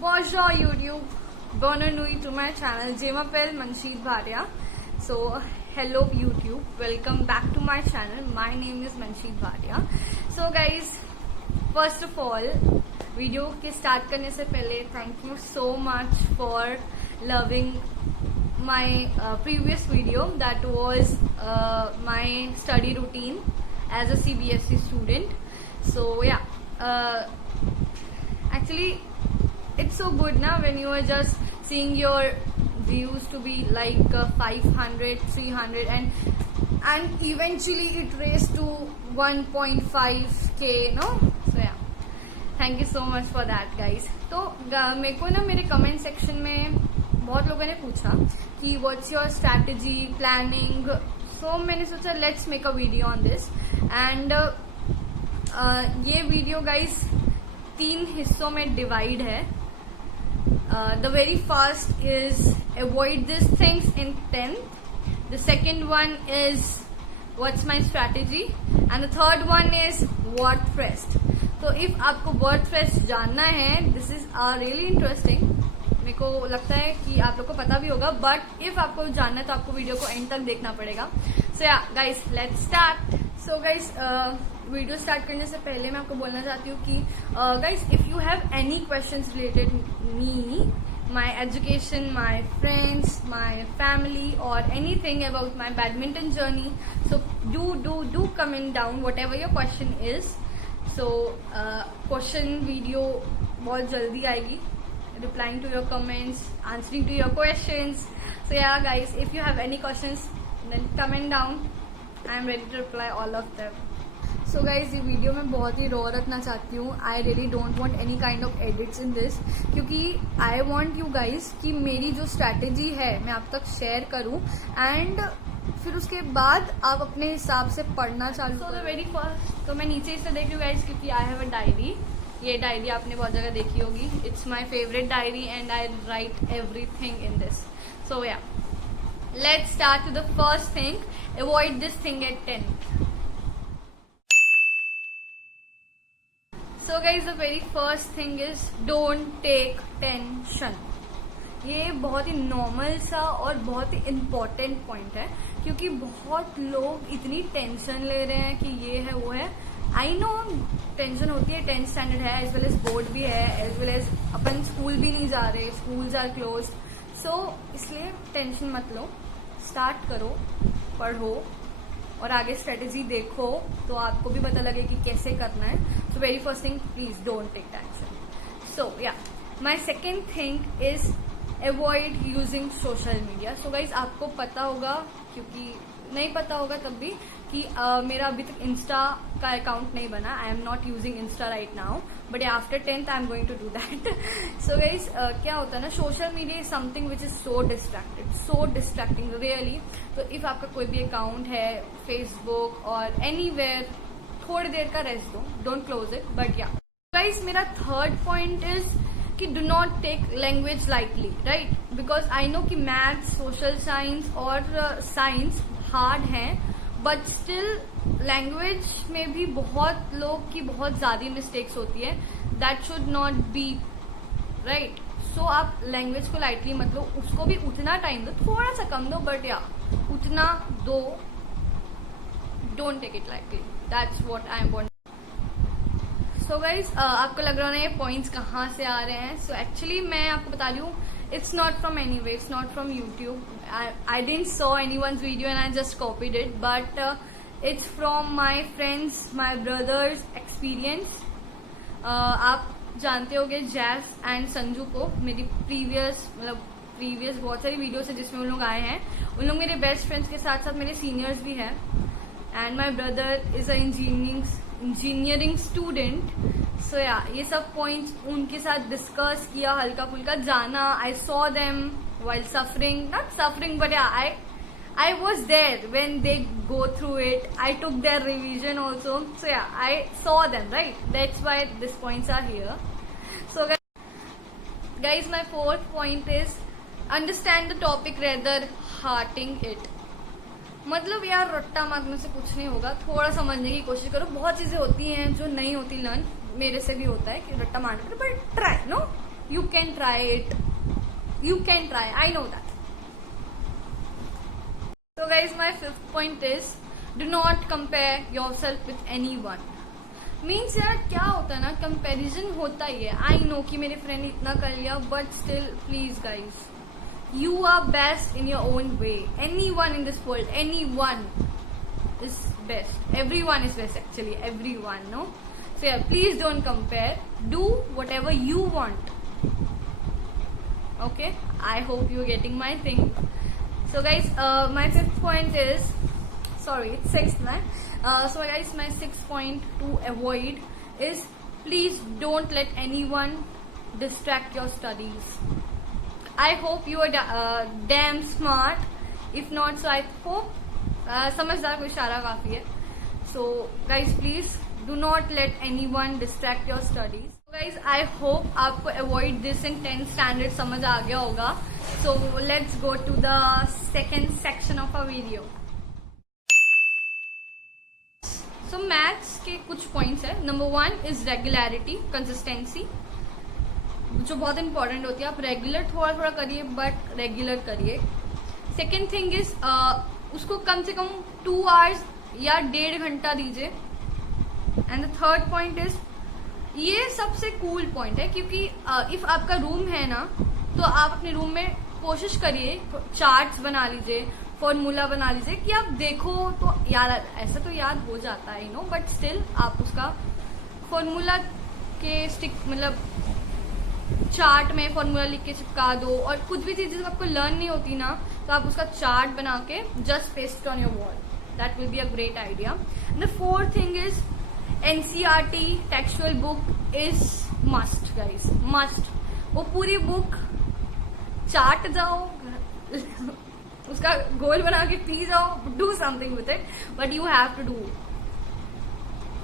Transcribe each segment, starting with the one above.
Bonjour YouTube, bonne nuit to my channel Jemapel Manshid Bhatia. So hello YouTube, welcome back to my channel. My name is Manshid Bhatia. So guys, first of all, video के start करने से पहले thank you so much for loving my previous video that was my study routine as a CBSE student. So yeah, actually it's so good now when you are just seeing your views to be like 500, 300 and eventually it raised to 1.5k, no? So yeah, thank you so much for that guys. तो मेरे को ना मेरे comment section में बहुत लोगों ने पूछा कि व्हाट्स योर स्ट्रैटेजी प्लानिंग. सो मैंने सोचा let's make a video on this and ये वीडियो गाइस 3 हिस्सों में डिवाइड है. The very first is avoid this things in 10th. The second one is what's my strategy and the third one is WordPress. तो if आपको WordPress जानना है, this is really interesting. मेरे को लगता है कि आप लोग को पता भी होगा, बट इफ आपको जानना है तो आपको वीडियो को एंड तक देखना पड़ेगा. सो या guys, let's start. So guys, video start करने से पहले मैं आपको बोलना चाहती हूँ कि guys, if you have any questions related me, my education, my friends, my family or anything about my badminton journey, so do comment down whatever your question is. So question video बहुत जल्दी आएगी, replying to your comments, answering to your questions. So yeah guys, if you have any questions then comment down. I am ready to reply all of them. So guys, ये video मैं बहुत ही raw रखना चाहती हूँ. I really don't want any kind of edits in this, क्योंकि I want you guys कि मेरी जो स्ट्रैटेजी है मैं आप तक शेयर करूँ एंड फिर उसके बाद आप अपने हिसाब से पढ़ना चालू करो. वेरी फर्स्ट तो मैं नीचे इसे देख रही हूँ गाइज, क्योंकि आई हैव अ डायरी. ये डायरी आपने बहुत जगह देखी होगी. It's my favourite diary and I write everything in this. So yeah let's start with the first thing. Avoid this thing at 10th. So guys, the very first thing is don't take tension. ये बहुत ही normal सा और बहुत ही important point है, क्योंकि बहुत लोग इतनी टेंशन ले रहे हैं कि ये है वो है. आई नो टेंशन होती है, 10th स्टैंडर्ड है, एज वेल एज बोर्ड भी है, एज वेल एज अपन स्कूल भी नहीं जा रहे, स्कूल्स आर क्लोज्ड. सो इसलिए टेंशन मत लो, स्टार्ट करो, पढ़ो और आगे स्ट्रेटेजी देखो तो आपको भी पता लगे कि कैसे करना है. So very first thing, please don't take tension. So yeah my second thing is avoid using social media. So guys, आपको पता होगा, क्योंकि नहीं पता होगा तब भी, कि मेरा अभी तक इंस्टा का अकाउंट नहीं बना. I am not using insta right now, but after 10th I am going to do that. So guys, क्या होता है ना, social media is something which is so distracting really. तो इफ आपका कोई भी अकाउंट है फेसबुक और एनीवेयर, थोड़ी देर का रेस्ट दो, don't close it. But yeah guys, मेरा थर्ड पॉइंट इज कि do not take language lightly, right? Because I know कि मैथ्स, सोशल साइंस और साइंस हार्ड हैं, बट स्टिल लैंग्वेज में भी बहुत लोग की बहुत ज्यादा मिस्टेक्स होती है. That should not be, right? So आप लैंग्वेज को लाइटली मत लो, उसको भी उतना टाइम दो, थोड़ा सा कम दो, बट या उतना दो. Don't take it lightly. That's what I am want. So guys, आपको लग रहा है ये पॉइंट्स कहाँ से आ रहे हैं. सो एक्चुअली मैं आपको बता रही हूँ, it's not from anywhere, it's not from YouTube. I didn't saw anyone's video and I just copied it, but it's from my friends, my brother's experience. आप जानते होंगे जैस एंड संजू को, मेरी प्रीवियस बहुत सारी वीडियोस है जिसमें उन लोग आए हैं. उन लोग मेरे बेस्ट फ्रेंड्स के साथ साथ मेरे सीनियर्स भी हैं. And my brother is a engineering student. So yeah ये सब पॉइंट्स उनके साथ डिस्कस किया, हल्का फुल्का जाना. I saw them while suffering, not suffering, but I was there when they go through it. I took their revision also. So yeah, I saw them, right? That's why these points are here. So guys, my fourth point is understand the topic rather hearting it. मतलब यार रट्टा मारने से कुछ नहीं होगा, थोड़ा समझने की कोशिश करो. बहुत चीजें होती हैं जो नहीं होती लर्न, मेरे से भी होता है कि रट्टा मारने पर, but try, no you can try it. You can try, I know that. So guys, my fifth point is do not compare yourself with anyone. Means यार क्या होता है ना, कंपैरिजन होता ही है. आई नो कि मेरे फ्रेंड ने इतना कर लिया, but still please guys, you are best in your own way. Anyone in this world, anyone is best. Everyone is best actually, everyone. No, so यार please don't compare. Do whatever you want. Okay, I hope you are getting my thing. So guys, my fifth point is, sorry, it's sixth, man. So guys, my sixth point to avoid is please don't let anyone distract your studies. I hope you are damn smart. If not, so I hope समझदार कोई इशारा काफी है. So guys, please do not let anyone distract your studies. So guys, I hope आपको avoid this in 10th standard समझ आ गया होगा. So let's go to the second section of our video. So maths के कुछ points है. Number 1 is regularity, consistency, जो बहुत important होती है. आप रेगुलर थोड़ा थोड़ा करिए, बट रेगुलर करिए. सेकेंड थिंग इज उसको कम से कम 2 आवर्स या 1.5 घंटा दीजिए. And the third point is, ये सबसे कूल पॉइंट है, क्योंकि इफ आपका रूम है ना, तो आप अपने रूम में कोशिश करिए चार्ट्स बना लीजिए, फॉर्मूला बना लीजिए, कि आप देखो तो याद, ऐसा तो याद हो जाता है, नो, बट स्टिल आप उसका फॉर्मूला के स्टिक, मतलब चार्ट में फॉर्मूला लिख के चिपका दो. और कुछ भी चीजें आपको लर्न नहीं होती ना, तो आप उसका चार्ट बना के just paste on your wall. That will be a great idea. The fourth thing is NCERT textual book is must guys, must. वो पूरी बुक चाट जाओ, उसका गोल बना के पी जाओ, do something with it, but you have to do,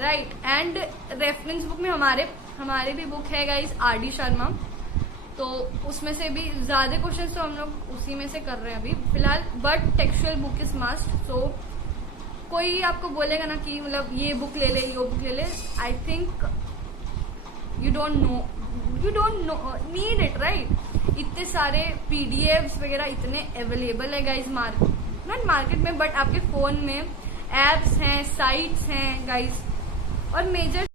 right. And reference book में हमारे भी बुक है गाइज, आर.डी. शर्मा, तो उसमें से भी ज्यादा क्वेश्चंस तो हम लोग उसी में से कर रहे हैं अभी फिलहाल, but textual book is must. So कोई आपको बोलेगा ना कि मतलब ये बुक ले ले, ये बुक ले ले, I think you don't know need it, right. इतने सारे पीडीएफ्स वगैरह इतने अवेलेबल है गाइज, नॉट मार्केट में, बट आपके फोन में एप्स हैं, साइट्स हैं गाइज. और मेजर,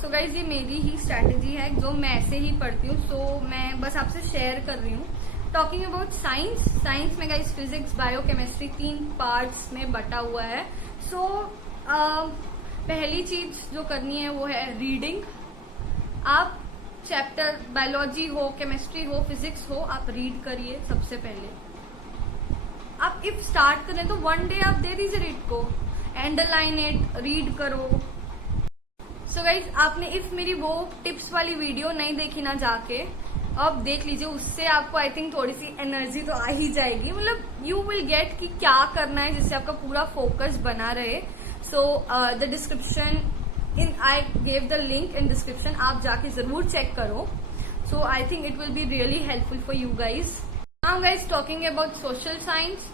सो गाइज ये मेरी ही स्ट्रैटेजी है जो मैं ऐसे ही पढ़ती हूँ, सो मैं बस आपसे शेयर कर रही हूँ. टॉकिंग अबाउट साइंस में guys physics, bio, chemistry 3 parts में बटा हुआ है. सो पहली चीज जो करनी है वो है रीडिंग. आप चैप्टर बायोलॉजी हो, केमिस्ट्री हो, फिजिक्स हो, आप रीड करिए सबसे पहले. आप इफ स्टार्ट करें तो 1 डे आप दे दीजिए रीड को, अंडरलाइन इट, रीड करो. सो गाइज, आपने इफ मेरी वो टिप्स वाली वीडियो नहीं देखी ना, जाके अब देख लीजिए. उससे आपको आई थिंक थोड़ी सी एनर्जी तो आ ही जाएगी, मतलब यू विल गेट कि क्या करना है जिससे आपका पूरा फोकस बना रहे. So the description I gave the link in description, आप जाके जरूर चेक करो. So I think it will be really helpful for you guys. Now guys, talking about social science.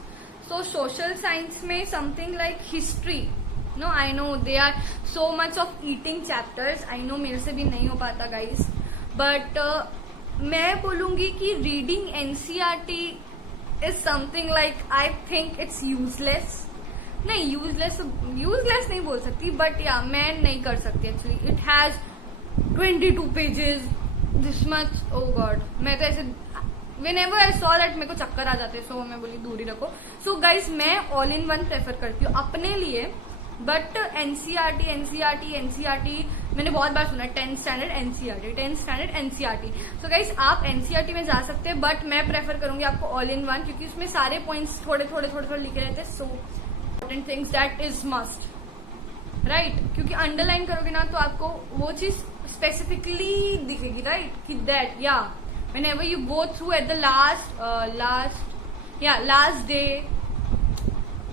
So social science में something like history. No, I know there are so much of eating chapters. I know मेरे से भी नहीं हो पाता guys. But मैं बोलूंगी कि reading NCERT is something like I think it's useless. नहीं, यूजलेस नहीं बोल सकती, बट या मैं नहीं कर सकती actually. It has 22 pages, this much. Oh god, मैं तो ऐसे व्हेनेवर आई सॉ दैट मेरे को चक्कर आ जाते, सो मैं बोली दूर ही रखो. सो गाइज, मैं ऑल इन वन प्रेफर करती हूँ अपने लिए, बट एनसीईआरटी मैंने बहुत बार सुना, 10th standard NCERT. So guys, आप एनसीईआरटी में जा सकते हैं, बट मैं प्रेफर करूंगी आपको ऑल इन वन, क्योंकि उसमें सारे पॉइंट्स थोड़े थोड़े लिखे रहते हैं. So things that is must, right. क्योंकि अंडरलाइन करोगे ना तो आपको वो चीज स्पेसिफिकली दिखेगी, राइट, कि that yeah whenever you go through at the last day,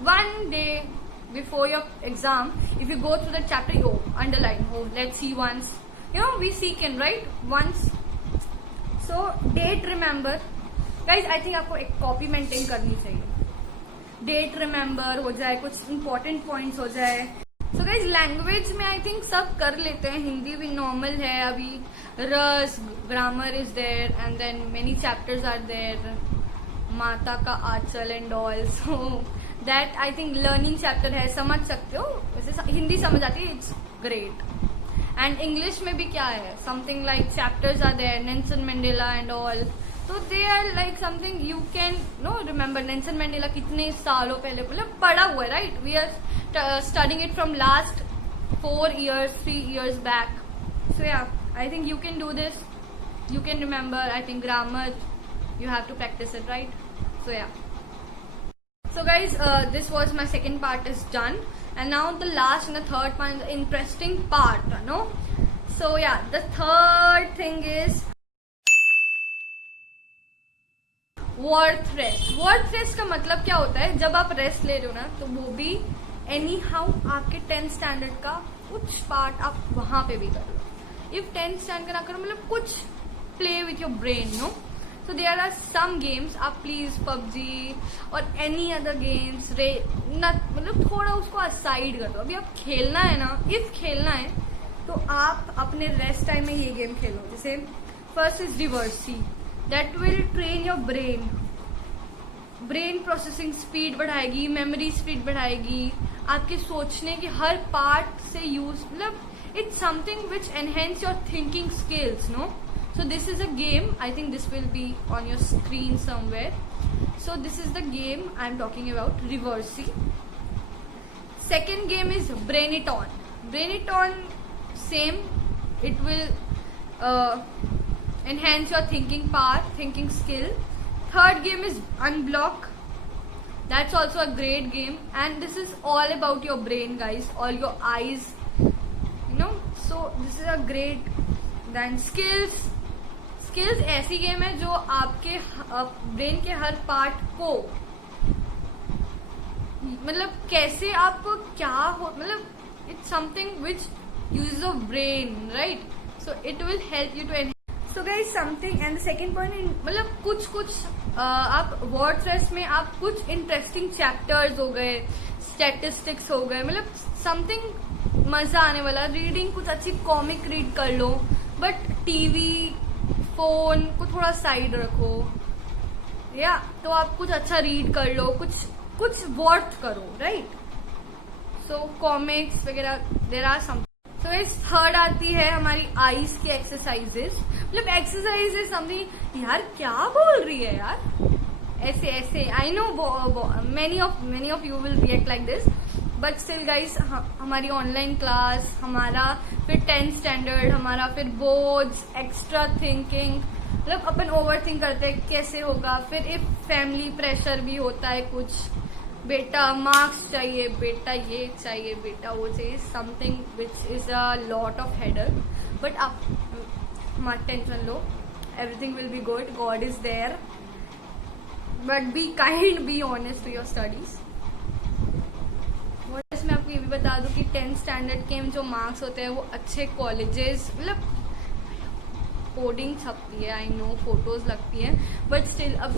1 day before your exam, if you go through the chapter, you underline, oh let's see once, you know we see can write once. So that remember guys, I think आपको एक copy maintain करनी चाहिए. Date remember हो जाए, कुछ important points हो जाए. So guys, language में आई थिंक सब कर लेते हैं, हिंदी भी नॉर्मल है अभी. रस, grammar is there and then many chapters are there, माता का आंचल and all. So that I think learning chapter है, समझ सकते हो. वैसे हिंदी समझ आती है, इट्स ग्रेट. एंड इंग्लिश में भी क्या है, something like chapters are there, Nelson Mandela and all. तो they are like something you can no remember. Nelson Mandela कितने सालों पहले मतलब पढ़ा हुआ है, right? We are studying it from last 4 years, 3 years back. So yeah, I think you can do this. You can remember. I think grammar, you have to practice it, right? So yeah. So guys, this was my second part is done, and now the last and the third one, the interesting part, no? So yeah, the third thing is worth rest. Worth rest का मतलब क्या होता है, जब आप rest ले रहे हो ना, तो वो भी एनी हाउ आपके 10th स्टैंडर्ड का कुछ पार्ट आप वहां पे भी कर लो. इफ 10th स्टैंडर्ड का ना करो, मतलब कुछ play with your brain, no. So there are some games, आप प्लीज पबजी और एनी अदर गेम्स मतलब थोड़ा उसको असाइड कर दो. अभी आप खेलना है ना, इफ खेलना है तो आप अपने रेस्ट टाइम में ये गेम खेलो. जैसे first is reversi. That will train your brain. Brain processing speed बढ़ाएगी, मेमोरी स्पीड बढ़ाएगी, आपके सोचने के हर पार्ट से यूज, मतलब it's something which enhance your thinking skills, no. So this is a game. I think this will be on your screen somewhere. So this is the game I am talking about, reversi. Second game is Brainiton. Brainiton same, it will enhance your thinking power, thinking skill. Third game is Unblock. That's also a great game, and this is all about your brain, guys, all your eyes, you know. So this is a great. Then skills ऐसी game है जो आपके brain के हर part को, मतलब कैसे आप क्या हो, मतलब it's something which uses your brain, right? So it will help you too. So guys something and the second point, मतलब कुछ आप वर्ड रेस्ट में आप कुछ इंटरेस्टिंग चैप्टर्स हो गए, स्टैटिस्टिक्स हो गए, मतलब समथिंग मजा आने वाला. रीडिंग कुछ अच्छी कॉमिक रीड कर लो, बट टीवी फोन को थोड़ा साइड रखो, या तो आप कुछ अच्छा रीड कर लो, कुछ वर्थ करो, राइट? सो कॉमिक्स वगैरह देयर आर सम. तो इस थर्ड आती है हमारी आईज की एक्सरसाइजेस. मतलब एक्सरसाइज इज समथिंग, यार क्या बोल रही है यार, ऐसे ऐसे. I know many of you will react like this, but still guys हमारी ऑनलाइन क्लास, हमारा फिर 10th स्टैंडर्ड, हमारा फिर बोर्ड्स, एक्स्ट्रा थिंकिंग, मतलब अपन ओवर थिंक करते हैं कैसे होगा. फिर इफ फैमिली प्रेशर भी होता है कुछ, बेटा मार्क्स चाहिए, बेटा ये चाहिए, बेटा वो चाहिए, something which is a lot of header. But आप मत टेंशन लो, everything will be good, god is there. But be kind, be honest to your studies. मैं आपको ये भी बता दूं कि 10th स्टैंडर्ड के जो मार्क्स होते हैं वो अच्छे कॉलेजेस, मतलब कोडिंग छपती है, आई नो फोटोज लगती है, बट स्टिल अब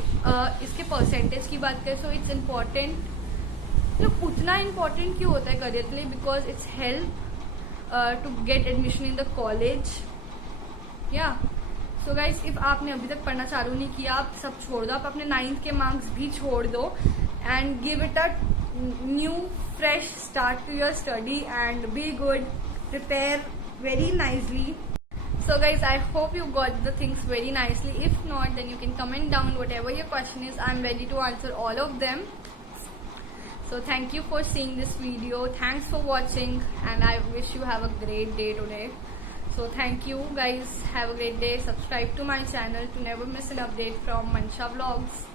इसके परसेंटेज की बात करें, सो इट्स इम्पॉर्टेंट. मतलब उतना इम्पॉर्टेंट क्यों होता है करियर के लिए? Because it's help to get admission in the college. Yeah so guys, if आपने अभी तक पढ़ना चालू नहीं किया, आप सब छोड़ दो, आप अपने 9th के मार्क्स भी छोड़ दो, and give it a new fresh start to your study and be good, prepare very nicely. So guys, I hope you got the things very nicely. If not, then you can comment down whatever your question is. I'm ready to answer all of them. So thank you for seeing this video. Thanks for watching, and I wish you have a great day today. So thank you guys. Have a great day. Subscribe to my channel to never miss an update from Mansha Vlogs.